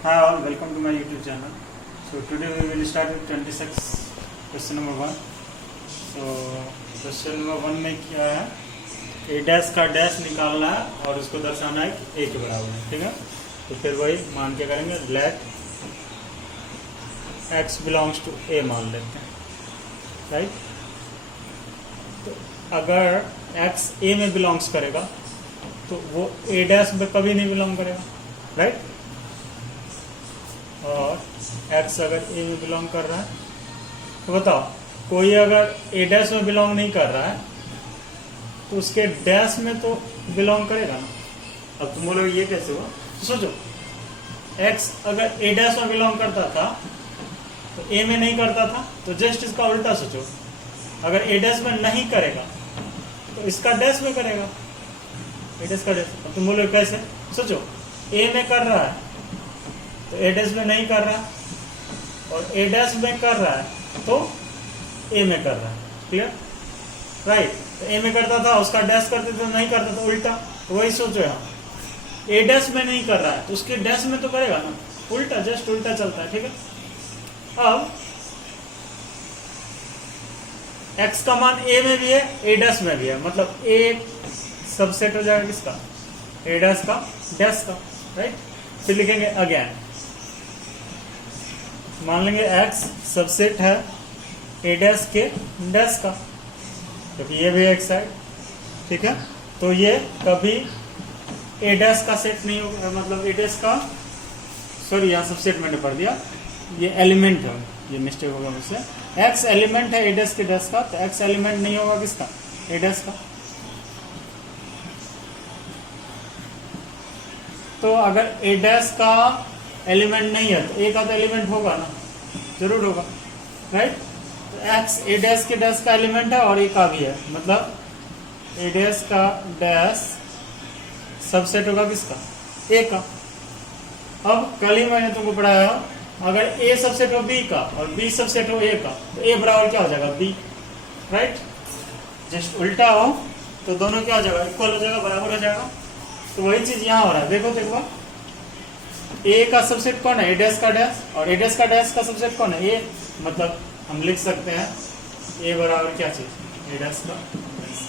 Hi all, welcome to my YouTube channel. So today we will start with 26 question number 1. So question number 1 में क्या है, A dash का dash निकालना है और उसको दर्शाना है ए के बराबर है, ठीक है। तो फिर वही मान के करेंगे, लेट x बिलोंग्स टू ए मान लेते हैं, राइट। तो अगर x ए में बिलोंग्स करेगा तो वो ए डैश में कभी नहीं बिलोंग करेगा, राइट। और x अगर a में बिलोंग कर रहा है तो बताओ, कोई अगर a डैश में बिलोंग नहीं कर रहा है तो उसके डैश में तो बिलोंग करेगा ना। अब तुम बोलोगे ये कैसे हुआ, तो सोचो x अगर a डैश में बिलोंग करता था तो a में नहीं करता था, तो जस्ट इसका उल्टा सोचो, अगर a डैश में नहीं करेगा तो इसका डैश में करेगा, a डैश का डैश। अब तुम बोलोगे कैसे, सोचो a में कर रहा है तो ए डैश में नहीं कर रहा और ए डैश में कर रहा है तो ए में कर रहा है, क्लियर, राइट। तो ए में करता था उसका डैश करते थे, नहीं करता तो उल्टा। तो वही सोचो यहाँ, ए डैश में नहीं कर रहा है तो उसके डैश में तो करेगा ना, उल्टा, जस्ट उल्टा चलता है, ठीक है। अब x का मान a में भी है, ए डैश में भी है, मतलब ए सबसेट हो जाएगा किसका, ए डैश का डैश का, राइट। फिर लिखेंगे अगेन, मान लेंगे x सबसेट है ए डैश के डैश का, क्योंकि ये भी एक साइड, ठीक है। तो ये कभी ए डैश का सेट नहीं होगा, मतलब ए डैश का, सॉरी यहाँ सबसेट मैंने पढ़ दिया, ये एलिमेंट है, ये मिस्टेक होगा मुझसे। x एलिमेंट है ए डैश के डैश का, तो x एलिमेंट नहीं होगा किसका, ए डैश का। तो अगर ए डैश का एलिमेंट नहीं है तो ए का तो एलिमेंट होगा ना, जरूर होगा, राइट। तो x ए डैश के डैश का एलिमेंट है और ए का भी है, मतलब ए डैश का डैश सबसेट होगा किसका, ए का। अब कल ही मैंने तुमको पढ़ाया, अगर ए सबसेट हो बी का और बी सबसेट हो ए का तो ए बराबर क्या हो जाएगा, बी, राइट। जस्ट उल्टा हो तो दोनों क्या हो जाएगा, इक्वल हो जाएगा, बराबर हो जाएगा। तो वही चीज यहाँ हो रहा है, देखो देखो, ए का सबसेट कौन है, ए डैश का डैश, और ए डैश का डैश का सबसेट कौन है, ए। मतलब हम लिख सकते हैं ए बराबर क्या चीज, ए डैश का डैश।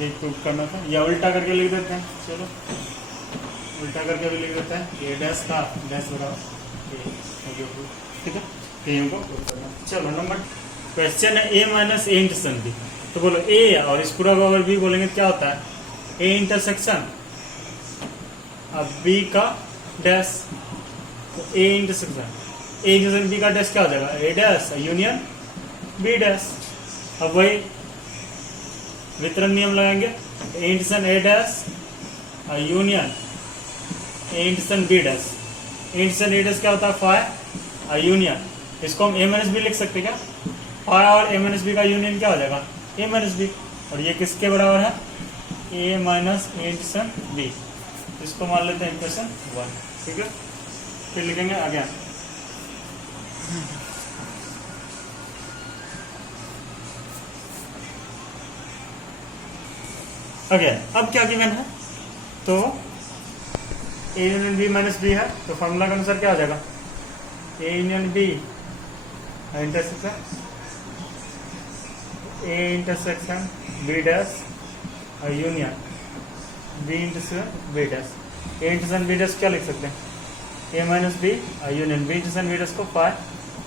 ये प्रूव करना था, या उल्टा करके लिख देते हैं, चलो उल्टा करके भी लिख देते हैं, ए डैश का डैश बराबर ए, ठीक है। तो इनको प्रूव करना। चलो नंबर क्वेश्चन है ए माइनस ए इंटरसेक्शन बी। तो बोलो ए और इस पूरा अगर बी बोलेंगे क्या होता है, ए इंटरसेक्शन अब बी का डैश, तो A intersection A intersection B का डैश क्या हो जाएगा, A dash union B dash. अब वही वितरण नियम लगाएंगे, A intersection A dash union A intersection B dash. A intersection A dash क्या होता है, फाई यूनियन, इसको हम ए माइनस बी लिख सकते क्या, फाई और ए माइनस बी का यूनियन क्या हो जाएगा, ए माइनस बी। और ये किसके बराबर है, ए माइनस ए इंटरसेक्शन बी। इसको मान लेते हैं इक्वेशन 1, ठीक है। फिर लिखेंगे अगेन, अब क्या गिवन है, तो A union B minus B है, तो फॉर्मूला के अनुसार क्या हो जाएगा, A union B intersection A intersection B dash union B intersection B dash. A intersection B dash क्या लिख सकते हैं, A minus B union B intersection B dash को फाई,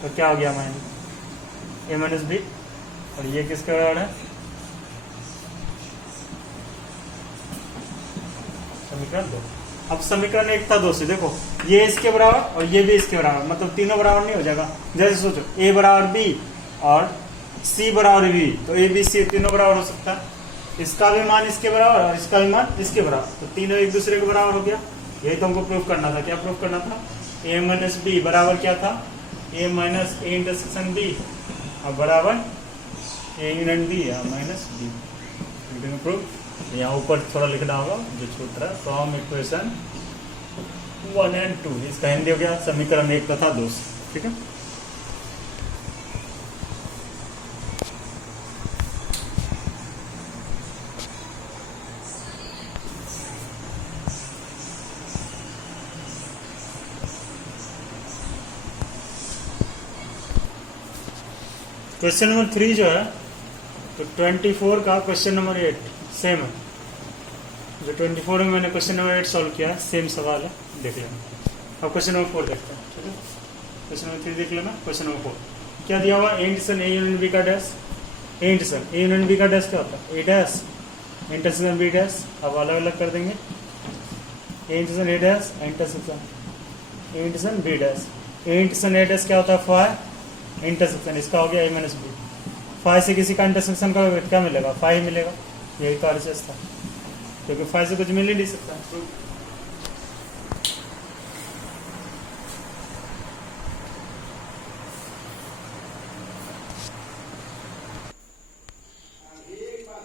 तो क्या हो गया माइनस ए माइनस बी, और ये किसके बराबर है, समीकरण 2। अब समीकरण 1 था 2 से, देखो ये इसके बराबर और ये भी इसके बराबर, मतलब तीनों बराबर नहीं हो जाएगा। जैसे सोचो ए बराबर बी और सी बराबर बी, तो ए बी सी तीनों बराबर हो सकता है, इसका भी मान इसके बराबर और इसका भी मान इसके बराबर, तो तीनों एक दूसरे के बराबर हो गया। यही तो हमको प्रूफ करना था, क्या प्रूफ करना था, ए माइनस बी बराबर क्या था, A minus A intersection B और बराबर A union B minus B, proof. यहाँ ऊपर थोड़ा लिखना होगा जो छूट रहा है, फ्रॉम इक्वेशन 1 और 2, इसका हिंदी हो गया समीकरण 1 तथा 2, ठीक है। क्वेश्चन नंबर 3 जो है तो 24 का क्वेश्चन नंबर 8 सेम है। जो 24 में मैंने क्वेश्चन नंबर 8 सॉल्व किया सेम सवाल है, देख लेना। अब क्वेश्चन नंबर 4 देखते हैं, ठीक है। क्वेश्चन नंबर 3 देख लेना। क्वेश्चन नंबर 4 क्या दिया हुआ, A intersection A union B का dash. A intersection A union B का डैश क्या होता है, A dash intersection B dash. अब अलग अलग कर देंगे, A intersection A dash intersection A intersection B dash. A intersection A dash क्या होता है, फाई इंटरसेक्शन इसका हो गया ए माइनस बी। फाई से किसी का इंटरसेक्शन का क्या मिलेगा, फाई मिलेगा। यही तो आरएचएस था, क्योंकि फाई से कुछ मिल ही नहीं सकता।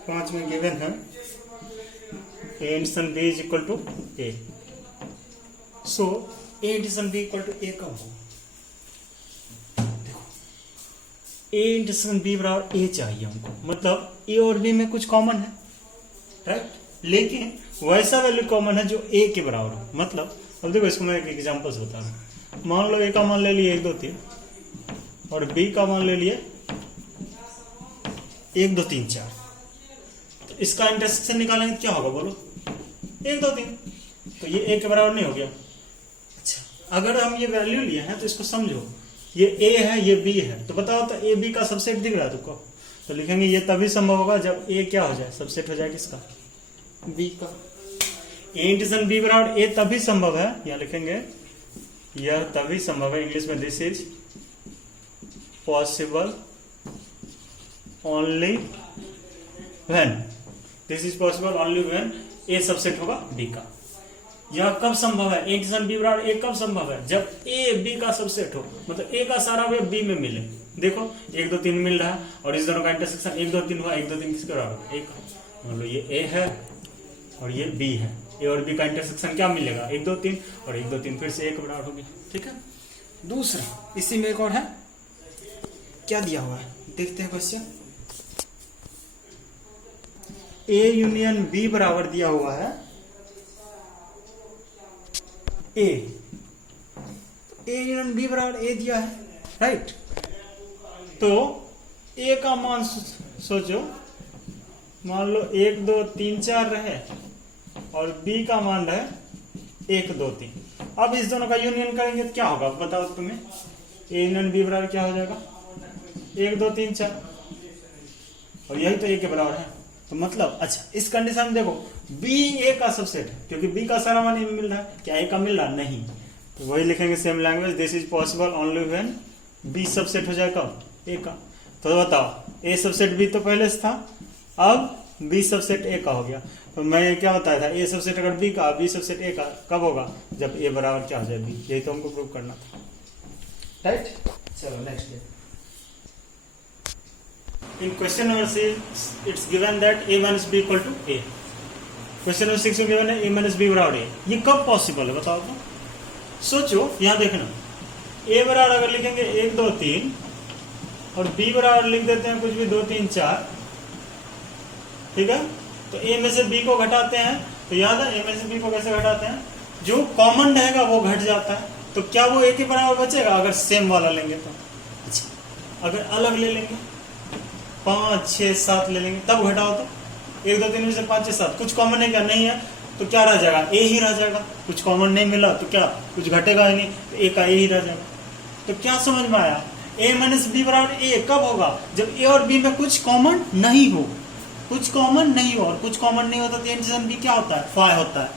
5 में गिवन है A intersection B is equal to A. So A intersection B equal to A कब हो, ए इंटरसेक्शन बी बराबर ए चाहिए हमको, मतलब ए और बी में कुछ कॉमन है, राइट। लेकिन वैसा वैल्यू कॉमन है जो ए के बराबर हो। मतलब अब देखो इसको मैं एक एग्जांपल से बता रहा हूँ। मान लो ए का मान ले लिए 1 2 3 और बी का मान ले लिए 1 2 3 4। तो इसका इंटरसेक्शन निकालेंगे तो क्या होगा बोलो, 1 2 3। तो ये ए के बराबर नहीं हो गया। अच्छा, अगर हम ये वैल्यू लिए हैं तो इसको समझो, ये ए है ये बी है, तो बताओ तो ए बी का सबसेट दिख रहा है तुमको, तो लिखेंगे ये तभी संभव होगा जब ए क्या हो जाए, सबसेट हो जाए किसका, बी का। ए इंटरसेक्शन बी बराबर ए तभी संभव है, यहाँ लिखेंगे यह तभी संभव है, इंग्लिश में this is possible only when, this is possible only when A subset होगा बी का। यह कब संभव है, ए इंटरसेक्शन बी बराबर ए कब संभव है, जब ए बी का सबसेट हो, मतलब ए का सारा वे बी में मिले। देखो 1 2 3 मिल रहा है और इस दोनों का इंटरसेक्शन 1 2 3 हुआ, 1 2 3 किसके बराबर, एक। मान लो ये ए है और ये बी है, ए और बी का इंटरसेक्शन क्या मिलेगा, 1 2 3 और 1 2 3 फिर से एक बराबर हो गया, ठीक है। दूसरा इसी में एक और है, क्या दिया हुआ है देखते हैं क्वेश्चन। ए यूनियन बी बराबर दिया हुआ है ए, ए यूनियन बी बराबर ए दिया है, राइट। तो ए का मान सोचो, मान लो 1 2 3 4 रहे और बी का मान रहे 1 2 3। अब इस दोनों का यूनियन करेंगे तो क्या होगा बताओ तुम्हें, ए यूनियन बी बराबर क्या हो जाएगा, 1 2 3 4, और यही तो ए के बराबर है। तो मतलब अच्छा इस कंडीशन में देखो बी ए का सबसेट है, क्योंकि बी का सारा मान मिल रहा है, क्या ए का मिल रहा नहीं, तो वही लिखेंगे same language, this is possible only when B subset हो जाए कब, ए का। तो बताओ ए सबसेट बी तो पहले से था, अब बी सबसेट ए का हो गया। तो मैं क्या बताया था, ए सबसेट अगर बी का, बी सबसेट ए का कब होगा, जब ए बराबर क्या हो जाए बी। यही तो हमको प्रूव करना था, राइट। चलो next day. In question number 6, it's given that a minus b equal to a. Question number 6 में given है a minus b बराबर a। ये कब पॉसिबल है बताओ तो। सोचो यहाँ देखना, a बराबर अगर लिखेंगे 1 2 3 और b बराबर लिख देते हैं कुछ भी 2 3 4, ठीक है। तो a में से b को घटाते हैं, तो याद है a में से b को कैसे घटाते हैं, जो कॉमन रहेगा वो घट जाता है। तो क्या वो a के बराबर बचेगा अगर सेम वाला लेंगे तो। अच्छा अगर अलग ले लेंगे 5 6 7 ले लेंगे तब घटाओ तो 1 2 3 में से 5 6 7 कुछ कॉमन है क्या, नहीं है, तो क्या रह जाएगा, ए ही रह जाएगा। कुछ कॉमन नहीं मिला तो क्या कुछ घटेगा ही नहीं, तो ए का ए ही रह जाएगा। तो क्या समझ में आया, ए माइनस बी बराबर ए कब होगा, जब ए और बी में कुछ कॉमन नहीं हो, कुछ कॉमन नहीं हो, और कुछ कॉमन नहीं होता तो इंटरसेक्शन बी क्या होता है, फाई होता है।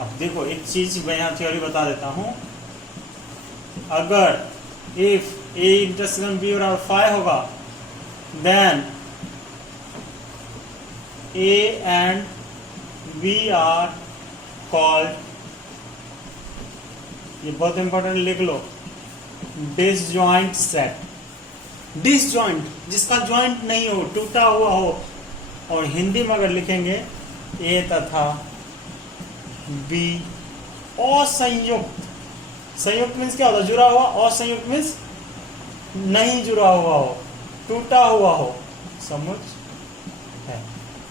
अब देखो एक चीज मैं यहाँ थ्योरी बता देता हूँ, अगर इफ ए इंटरसेक्शन बी बराबर फाई होगा then A and B are called, ये बहुत इंपॉर्टेंट लिख लो, डिसजॉइंट सेट। डिसजॉइंट जिसका जॉइंट नहीं हो, टूटा हुआ हो, और हिंदी में अगर लिखेंगे A तथा B असंयुक्त, संयुक्त मीन्स क्या होता है, जुड़ा हुआ, असंयुक्त मीन्स नहीं जुड़ा हुआ हो, टूटा हुआ हो, समुच्चय है।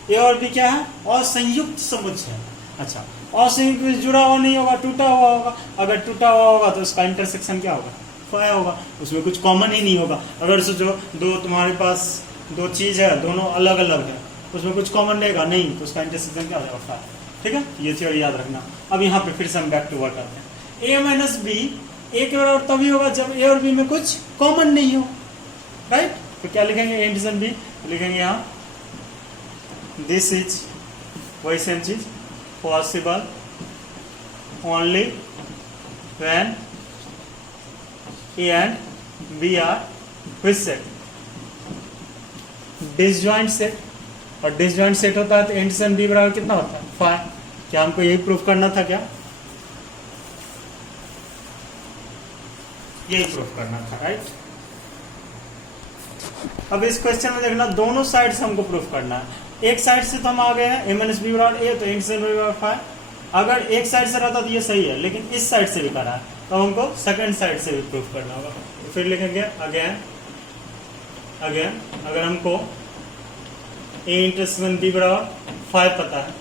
ए और बी क्या है, असंयुक्त समुच्चय है। अच्छा असंयुक्त में जुड़ा हुआ नहीं होगा, टूटा हुआ होगा, अगर टूटा हुआ होगा तो उसका इंटरसेक्शन क्या होगा, फाइव होगा, उसमें कुछ कॉमन ही नहीं होगा। अगर सोचो दो तुम्हारे पास दो चीज है, दोनों अलग अलग है, उसमें कुछ कॉमन रहेगा नहीं, तो उसका इंटरसेक्शन क्या हो जाएगा? फाइव। ठीक है, ये थ्योरी याद रखना। अब यहाँ पे फिर से हम बैक टू वर्क करते हैं। ए माइनस बी ए के बराबर तभी होगा जब ए और बी में कुछ कॉमन नहीं हो, राइट। तो क्या लिखेंगे? ए इंटरसेक्शन बी लिखेंगे यहाँ, दिस इज वही सेम चीज, possible only when A and B are which set, disjoint set. और डिसजॉइंट सेट होता है तो इंटरसेक्शन बी बराबर कितना होता है? फाइव। क्या हमको यही प्रूफ करना था? क्या यही प्रूफ करना था, राइट। अब इस क्वेश्चन में देखना, दोनों साइड से हमको प्रूफ करना है। एक साइड से तो हम आ गए हैं ए माइनस बी बराबर ए, तो इंटरसेक्शन बी बराबर फाइव। अगर एक साइड से रहता तो ये सही है, लेकिन इस साइड से भी करा है तो हमको सेकंड साइड से भी प्रूफ करना होगा। तो फिर लिखेंगे अगेन अगेन, अगर हमको ए इंटरसेक्शन बी बराबर फाइव पता है,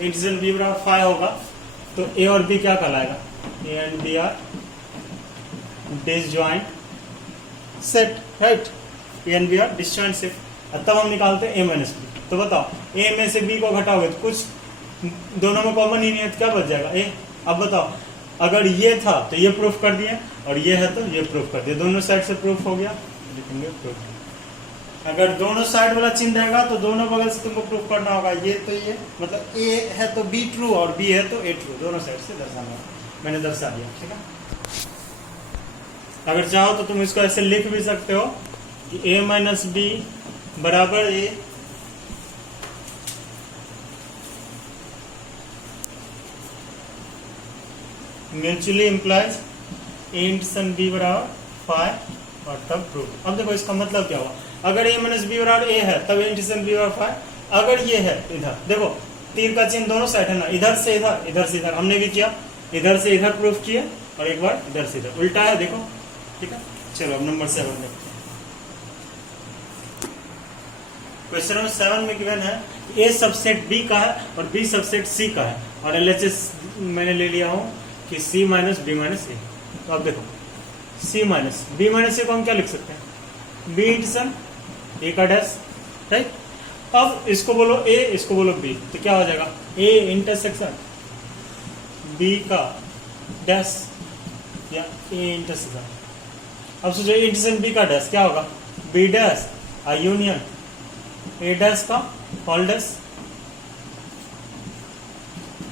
इंटरसेक्शन बी बराबर फाइव होगा, तो ए और बी क्या कहलाएगा? A and B are disjoint set, right. A and B are disjoint set. तब हम निकालते हैं ए माइनस बी। तो बताओ, ए में से बी को घटाओगे तो कुछ दोनों में कॉमन ही नहीं है, तो क्या बच जाएगा? ए। अब बताओ, अगर ये था तो ये प्रूफ कर दिया, और ये है तो ये प्रूफ कर दिया, दोनों साइड से प्रूफ हो गया। लिखेंगे प्रूफ। अगर दोनों साइड वाला चिन्ह रहेगा तो दोनों बगल से तुमको प्रूफ करना होगा। ये तो ये मतलब ए है तो बी ट्रू, और बी है तो ए ट्रू, दोनों साइड से दर्शाना होगा। मैंने दर्शा दिया, ठीक है। अगर चाहो तो तुम इसको ऐसे लिख भी सकते हो कि ए माइनस बी बराबर A mutually implies A intersection B बराबर फाइव, और तब प्रूफ। अब देखो इसका मतलब क्या हुआ? अगर ए माइनस बी बराबर ए है तब इंटरसेक्शन बी बराबर फाइव। अगर ये है इधर, देखो तीर का चिन्ह दोनों साइड है ना, इधर से इधर, इधर से इधर, हमने भी किया, इधर से इधर प्रूफ किया, और एक बार इधर से इधर, उल्टा है देखो, ठीक है। चलो अब नंबर 7 देखते हैं। क्वेश्चन नंबर 7 में गिवन है ए सबसेट बी का है और बी सबसेट सी का है, और एलएचएस मैंने ले लिया हूं कि सी माइनस बी माइनस ए। तो अब देखो सी माइनस बी माइनस ए को हम क्या लिख सकते हैं? बी इंटरसेक्शन ए का डैश, राइट। अब इसको बोलो ए, इसको बोलो बी, तो क्या हो जाएगा? ए इंटरसेक्शन बी का डैश या ए इंटरसेक्शन। अब सोचो इंटरसेक्शन बी का डैश क्या होगा? बी डैश आ यूनियन ए डैश का होल डैश,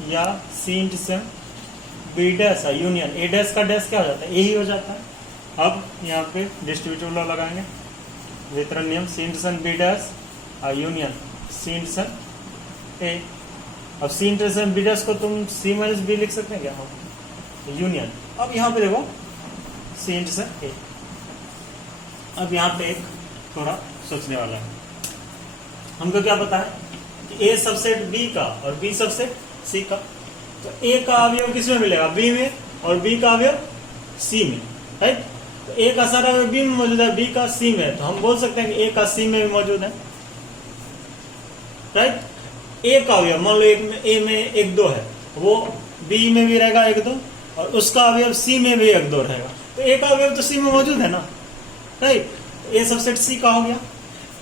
या सी इंटरसेक्शन बी डैश आ यूनियन ए डैश का डैश क्या हो जाता है? ए ही हो जाता है। अब यहाँ पे डिस्ट्रीब्यूटिव लॉ लगाएंगे, वितरण नियम, सी इंटरसेक्शन बी डैश आ यूनियन सी इंटरसेक्शन ए। अब सी इंटरसेक्शन बी डैश को तुम सी माइनस बी लिख सकते हैं क्या? यूनियन। अब यहाँ पे देखो सी इंटरसेक्शन ए। अब यहाँ पे एक थोड़ा सोचने वाला है, हमको क्या पता है कि ए सबसेट बी का और बी सबसेट सी का, तो ए का अवयव किसमें मिलेगा? बी में, और बी का अवयव सी में, राइट। तो ए का सारा अवयव बी में मौजूद है, बी का सी में, तो हम बोल सकते हैं कि ए का सी में भी मौजूद है, राइट। ए का अवयव मान लो ए में 1 2 है, वो बी में भी रहेगा 1 2, और उसका अवयव सी में भी 1 2 रहेगा, तो ए का अवयव तो सी में मौजूद है ना, राइट। ए सबसेट सी का हो गया।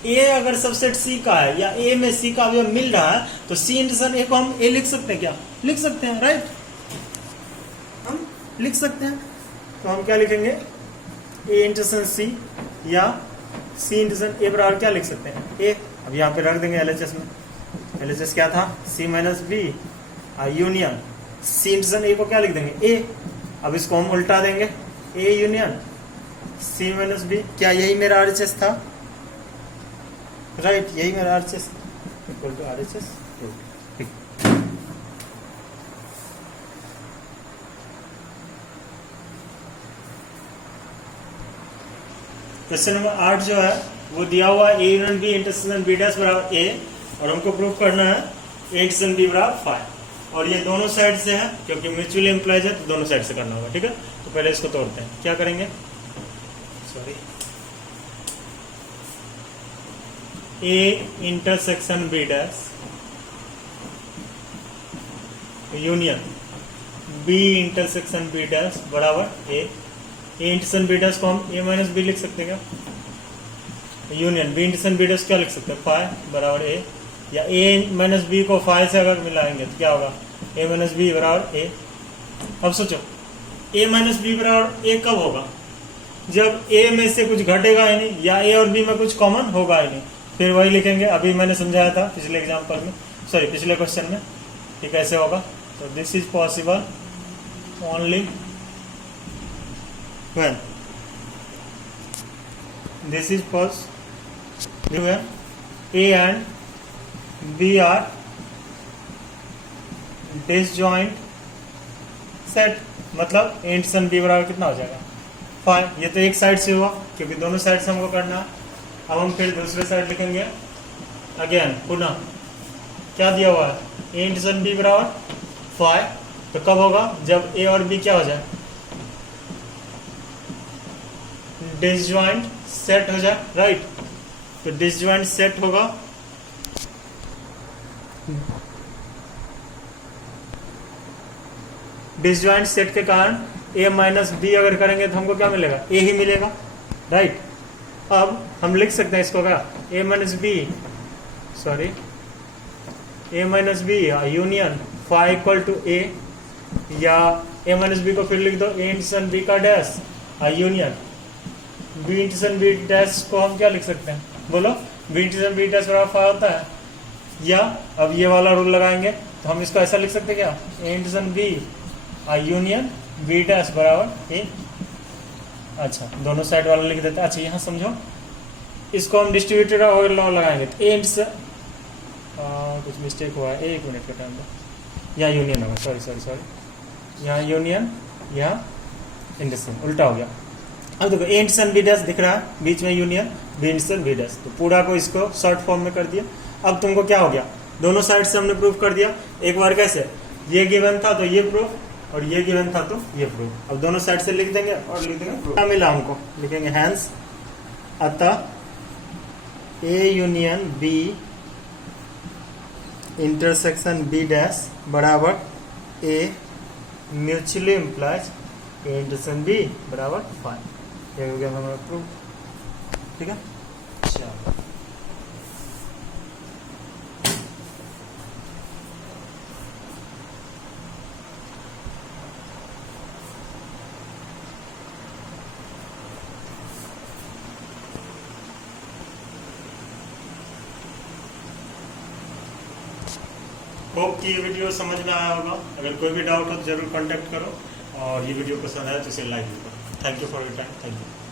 ए अगर सबसेट सी का है या ए में सी का अवयव मिल रहा है तो सी इंटरसेक्शन ए को हम ए लिख सकते हैं क्या? लिख सकते हैं, राइट। हम लिख सकते हैं। तो हम क्या लिखेंगे? ए इंटरसेक्शन सी या सी इंटरसेक्शन ए बराबर क्या लिख सकते हैं? ए। अब यहाँ पे रख देंगे एलएचएस में। एलएचएस क्या था? C minus B union C intersection A को क्या लिख देंगे? ए। अब इसको हम उल्टा देंगे, A union C minus B. क्या यही मेरा आरएचएस था? राइट, यही मेरा RHS equal to RHS. Question number 8 जो है वो दिया हुआ A union B intersection B dash बराबर ए, और हमको प्रूव करना है ए इंटरसेक्शन बी बराबर 5, और ये दोनों साइड से है क्योंकि म्यूचुअली इम्प्लाइज है, तो दोनों साइड से करना होगा, ठीक है। तो पहले इसको तोड़ते हैं, क्या करेंगे? Sorry, A intersection B dash union B intersection B dash बराबर A, A intersection B dash को हम ए माइनस बी लिख सकते हैं क्या? Union B intersection B dash क्या लिख सकते हैं? फाई बराबर ए, या ए माइनस बी को फाई से अगर मिलाएंगे तो क्या होगा? ए माइनस बी बराबर ए। अब सोचो ए माइनस बी बराबर ए कब होगा? जब ए में से कुछ घटेगा ही नहीं, या ए और बी में कुछ कॉमन होगा ही नहीं। फिर वही लिखेंगे, अभी मैंने समझाया था पिछले एग्जाम्पल में, सॉरी पिछले क्वेश्चन में, कि कैसे होगा। तो this is possible only when this is possible when A and B are disjoint set. मतलब ए इंटरसेक्शन बी बराबर कितना हो जाएगा? फाइव। ये तो एक साइड से हुआ क्योंकि दोनों साइड से हमको करना है। अब हम फिर दूसरे साइड लिखेंगे अगेन, पुनः क्या दिया हुआ है? ए इंटरसेक्शन बी बराबर फाइव। तो कब होगा? जब ए और बी क्या हो जाए? डिसजॉइंट सेट हो जाए, राइट। तो डिसजॉइंट सेट होगा डिसजॉइंट सेट के कारण ए माइनस बी अगर करेंगे तो हमको क्या मिलेगा? ए ही मिलेगा, राइट। अब हम लिख सकते हैं इसको क्या? A minus B, sorry A minus B union phi equal to A, या ए माइनस बी को फिर लिख दो ए इंटरसेक्शन बी का dash union B intersection B dash को हम क्या लिख सकते हैं? बोलो, बी इंटरसेक्शन बी डैश बराबर फाई होता है। या अब ये वाला रूल लगाएंगे तो हम इसको ऐसा लिख सकते हैं क्या? A intersection B union B dash बराबर ए। अच्छा, दोनों साइड वाला लिख देते हैं। अच्छा, यहाँ समझो, इसको हम डिस्ट्रीब्यूटेड लॉ लगाएंगे तो ए कुछ मिस्टेक हुआ है, एक मिनट का टाइम दो। यहाँ यूनियन होगा, सॉरी यहाँ यूनियन, यहाँ इंटरसेक्शन, उल्टा हो गया। अब देखो ए इंटरसेक्शन बी डैश दिख रहा है, बीच में union B intersection B dash, तो पूरा को इसको शॉर्ट फॉर्म में कर दिया। अब तुमको क्या हो गया? दोनों साइड से हमने प्रूफ कर दिया। एक बार कैसे? ये गिवन था तो ये प्रूफ, और ये गिवन था तो ये प्रूफ। अब दोनों साइड से लिख देंगे और लिख देंगे प्रूफ। क्या मिला हमको? लिखेंगे हैंस अतः A union B intersection B dash बराबर A mutually implies A intersection B बराबर फाइव। ये हो गया हमारा प्रूफ, ठीक है। चलो, होप कि ये वीडियो समझ में आया होगा। अगर कोई भी डाउट हो तो जरूर कांटेक्ट करो, और ये वीडियो पसंद आया तो इसे लाइक करो। Thank you for your time, thank you.